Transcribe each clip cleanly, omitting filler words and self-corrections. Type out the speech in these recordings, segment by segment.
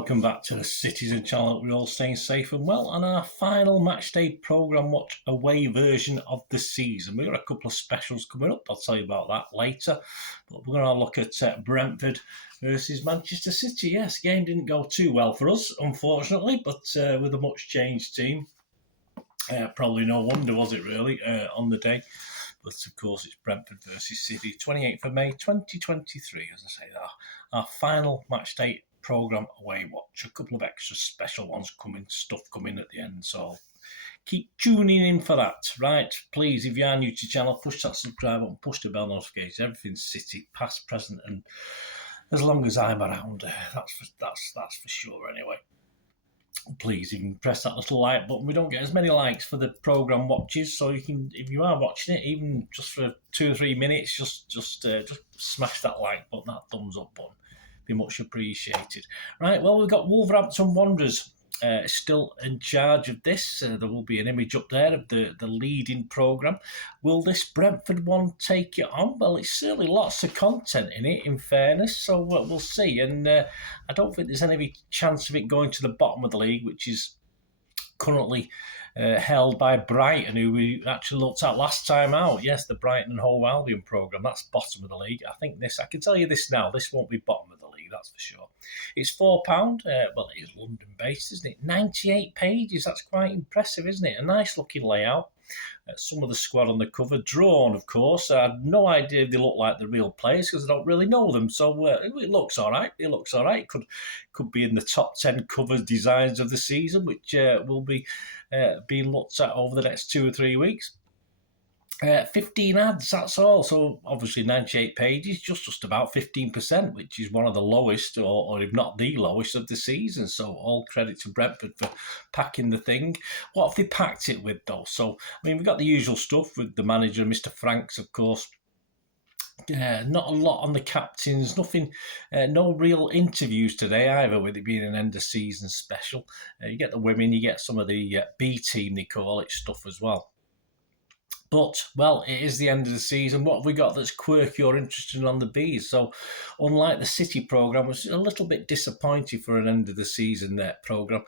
welcome back to the Citizen channel. We're all staying safe and well on our final matchday programme watch away version of the season. We've got a couple of specials coming up. I'll tell you about that later. But we're going to look at Brentford versus Manchester City. Yes, game didn't go too well for us, unfortunately, but with a much changed team. Probably no wonder, was it really, on the day. But of course, it's Brentford versus City, 28th of May 2023. As I say, our final matchday programme away watch. A couple of extra special ones stuff coming at the end. So keep tuning in for that. Right, please, if you are new to the channel, push that subscribe button, push the bell notification. Everything's City, past, present, and as long as I'm around, that's for sure. Anyway. Please, you can press that little like button. We don't get as many likes for the programme watches, so you can, if you are watching it, even just for 2 or 3 minutes, just smash that like button, that thumbs up button. Be much appreciated. Right, well, we've got Wolverhampton Wanderers still in charge of this. There will be an image up there of the leading programme. Will this Brentford one take it on? Well, it's certainly lots of content in it, in fairness, so we'll see. And I don't think there's any chance of it going to the bottom of the league, which is currently held by Brighton, who we actually looked at last time out. Yes, the Brighton and Hove Albion programme, that's bottom of the league. I can tell you this now, this won't be bottom of the league, that's for sure. It's £4. Well, it is London-based, isn't it? 98 pages, that's quite impressive, isn't it? A nice-looking layout. Some of the squad on the cover, drawn, of course. I had no idea if they look like the real players because I don't really know them. So it looks all right. It looks all right. Could be in the top 10 cover designs of the season, which will be being looked at over the next 2 or 3 weeks. 15 ads, that's all. So obviously 98 pages, just about 15%, which is one of the lowest, or if not the lowest of the season. So all credit to Brentford for packing the thing. What have they packed it with, though? So, I mean, we've got the usual stuff with the manager, Mr. Franks, of course. Not a lot on the captains, nothing, no real interviews today either, with it being an end of season special. You get the women, you get some of the B team, they call it, stuff as well. But, well, it is the end of the season. What have we got that's quirky or interesting on the Bees? So, unlike the City programme, which is a little bit disappointing for an end of the season programme,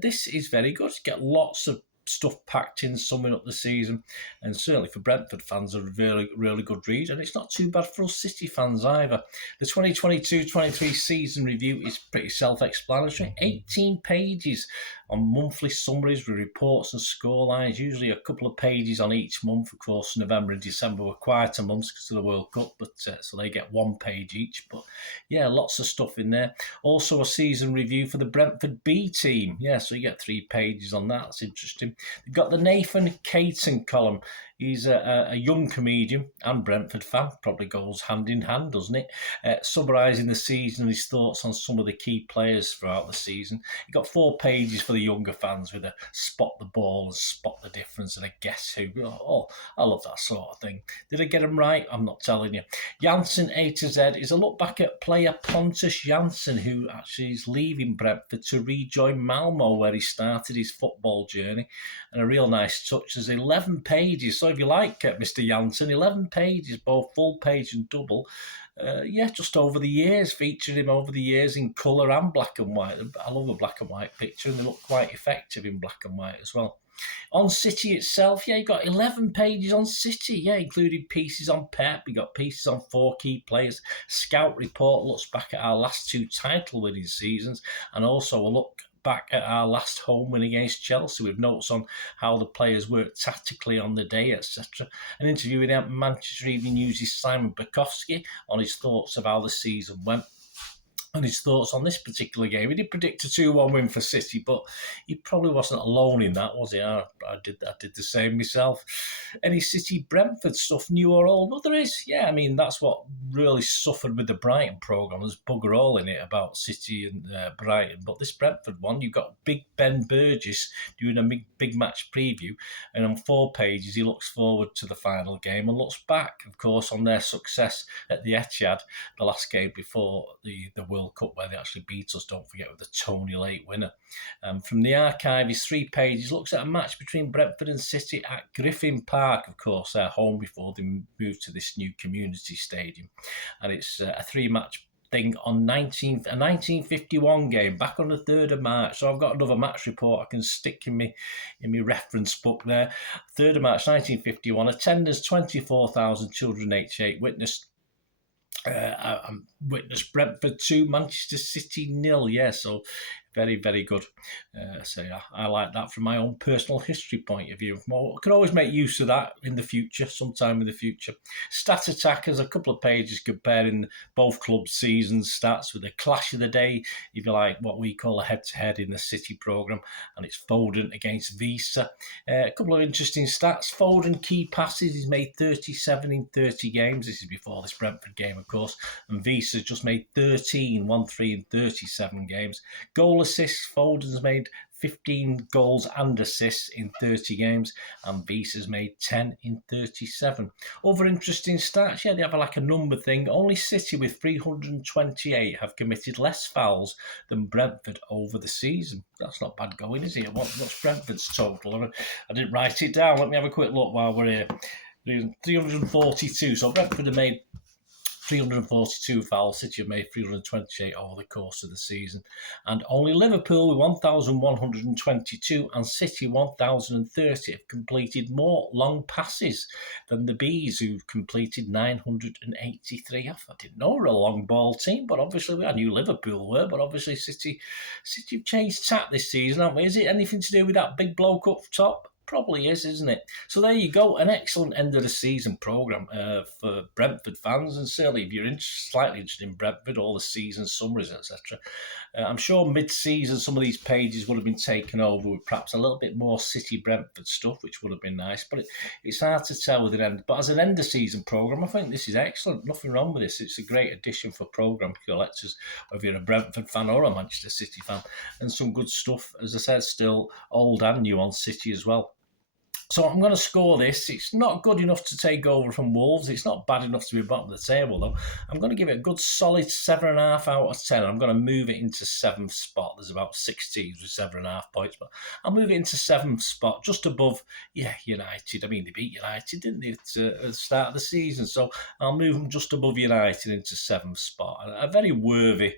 this is very good. You get lots of stuff packed in, summing up the season, and certainly for Brentford fans, a really, really good read, and it's not too bad for us City fans either. The 2022-23 season review is pretty self-explanatory. 18 pages on monthly summaries with reports and scorelines, usually a couple of pages on each month. Of course, November and December were quieter months because of the World Cup, but so they get 1 page each. But yeah, lots of stuff in there. Also a season review for the Brentford B team. Yeah, so you get 3 pages on that. That's interesting. They've got the Nathan Creighton column. He's a young comedian and Brentford fan. Probably goes hand in hand, doesn't it? Summarising the season and his thoughts on some of the key players throughout the season. You've got 4 pages for the younger fans with a spot the ball and spot the difference and a guess who. Oh, I love that sort of thing. Did I get them right? I'm not telling you. Janssen A to Z is a look back at player Pontus Janssen, who actually is leaving Brentford to rejoin Malmo, where he started his football journey. And a real nice touch. There's 11 pages. So if you like Mr. Janssen, 11 pages, both full page and double. Just over the years, featured him over the years in colour and black and white. I love a black and white picture, and they look quite effective in black and white as well. On City itself, you got 11 pages on City, including pieces on Pep. You got pieces on 4 key players. Scout report looks back at our last 2 title-winning seasons, and also a look back at our last home win against Chelsea, with notes on how the players worked tactically on the day, etc. An interview with Manchester Evening News' Simon Bukowski on his thoughts of how the season went and his thoughts on this particular game. He did predict a 2-1 win for City, but he probably wasn't alone in that, was he? I did the same myself. Any City Brentford stuff, new or old? Well, there is. Yeah, I mean, that's what really suffered with the Brighton programme. There's bugger all in it about City and Brighton. But this Brentford one, you've got Big Ben Burgess doing a big match preview, and on 4 pages he looks forward to the final game and looks back, of course, on their success at the Etihad, the last game before the World Cup, where they actually beat us, don't forget, with the Tony Late winner. From the archive, his 3 pages looks at a match between Brentford and City at Griffin Park, of course, their home before they moved to this new community stadium. And it's a 3-match thing on a 1951 game back on the 3rd of March. So I've got another match report I can stick in my reference book there. 3rd of March 1951, attendance 24,288, witnessed Brentford 2, Manchester City 0. Yeah, so very, very good. So yeah, I like that from my own personal history point of view. Well, I can always make use of that in the future, sometime in the future. Stat Attack has a couple of pages comparing both clubs' season stats with a clash of the day, if you like, what we call a head-to-head in the City programme, and it's Foden against Visa. A couple of interesting stats. Foden key passes, he's made 37 in 30 games. This is before this Brentford game, of course, and Visa's just made 13 in 37 games. Goal assists, Foden's made 15 goals and assists in 30 games, and Visa's made 10 in 37. Other interesting stats, yeah, they have like a number thing. Only City with 328 have committed less fouls than Brentford over the season. That's not bad going, is it? What's Brentford's total? I didn't write it down. Let me have a quick look while we're here. 342. So Brentford have made 342 fouls. City have made 328 over the course of the season. And only Liverpool with 1,122 and City 1,030 have completed more long passes than the Bees, who've completed 983. I didn't know we were a long ball team, but obviously I knew Liverpool were, but obviously City have changed tack this season, haven't we? Is it anything to do with that big bloke up top? Probably is, isn't it? So there you go, an excellent end of the season programme for Brentford fans, and certainly if you're slightly interested in Brentford, all the season summaries, etc. I'm sure mid-season some of these pages would have been taken over with perhaps a little bit more City Brentford stuff, which would have been nice, but it's hard to tell with an end. But as an end of season programme, I think this is excellent. Nothing wrong with this. It's a great addition for programme collectors, whether you're a Brentford fan or a Manchester City fan, and some good stuff, as I said, still old and new on City as well. So I'm going to score this. It's not good enough to take over from Wolves. It's not bad enough to be bottom of the table, though. I'm going to give it a good solid 7.5 out of 10. I'm going to move it into 7th spot. There's about 6 teams with 7.5 points, but I'll move it into 7th spot, just above, United. I mean, they beat United, didn't they, at the start of the season? So I'll move them just above United into 7th spot. A very worthy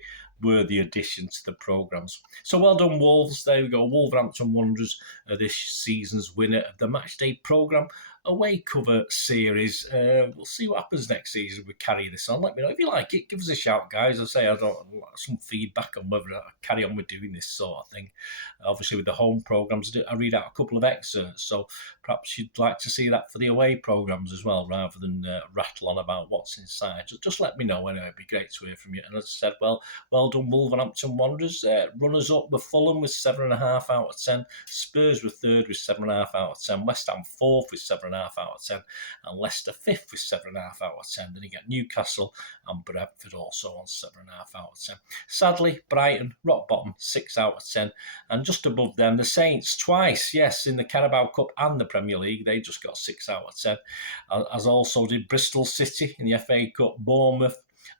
addition to the programmes. So well done, Wolves. There we go. Wolverhampton Wanderers are this season's winner of the Matchday programme away cover series. We'll see what happens next season. We carry this on. Let me know if you like it. Give us a shout, guys. I say I don't some feedback on whether I carry on with doing this sort of thing. Obviously, with the home programmes, I read out a couple of excerpts. So perhaps you'd like to see that for the away programmes as well, rather than rattle on about what's inside. Just let me know anyway. It'd be great to hear from you. And as I said, well done, Wolverhampton Wanderers. Runners up were Fulham with 7.5 out of 10. Spurs were 3rd with 7.5 out of 10. West Ham 4th with 7.5 out of 10. And Leicester 5th with 7.5 out of 10. Then you get Newcastle and Brentford also on 7.5 out of 10. Sadly, Brighton, rock bottom, 6 out of 10. And just above them, the Saints twice, yes, in the Carabao Cup and the Premier League, they just got 6 out of 10. As also did Bristol City in the FA Cup, Bournemouth,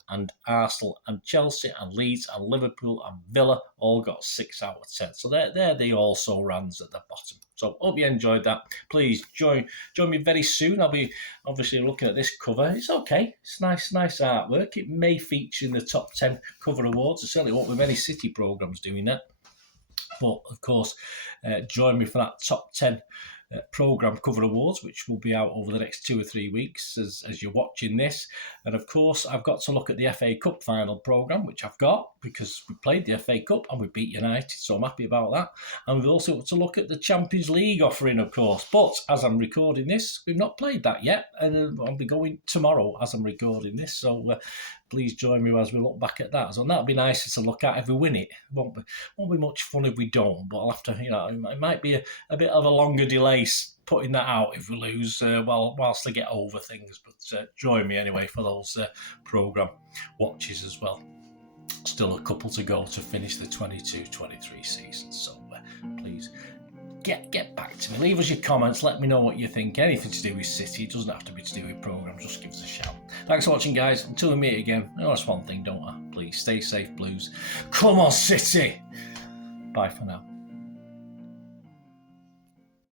and Arsenal and Chelsea and Leeds and Liverpool and Villa all got 6 out of 10. So they're the also-rans at the bottom. So hope you enjoyed that. Please join me very soon. I'll be obviously looking at this cover. It's okay. It's nice artwork. It may feature in the top 10 cover awards. I certainly won't with any City programmes doing that. But of course, join me for that top 10 programme cover awards, which will be out over the next 2 or 3 weeks as you're watching this. And of course, I've got to look at the FA Cup final programme, which I've got because we played the FA Cup and we beat United, so I'm happy about that. And we've also got to look at the Champions League offering, of course. But as I'm recording this, we've not played that yet, and I'll be going tomorrow as I'm recording this. So please join me as we look back at that. So that'll be nicer to look at if we win it. Won't be much fun if we don't, but I'll have to, it might be a bit of a longer delay putting that out if we lose whilst I get over things. But join me anyway for those programme watches as well. Still a couple to go to finish the 22-23 season. So please get back to me. Leave us your comments. Let me know what you think. Anything to do with City. It doesn't have to be to do with programmes. Just give us a shout. Thanks for watching, guys. Until we meet again, I know that's one thing, don't I? Please stay safe, Blues. Come on, City. Bye for now.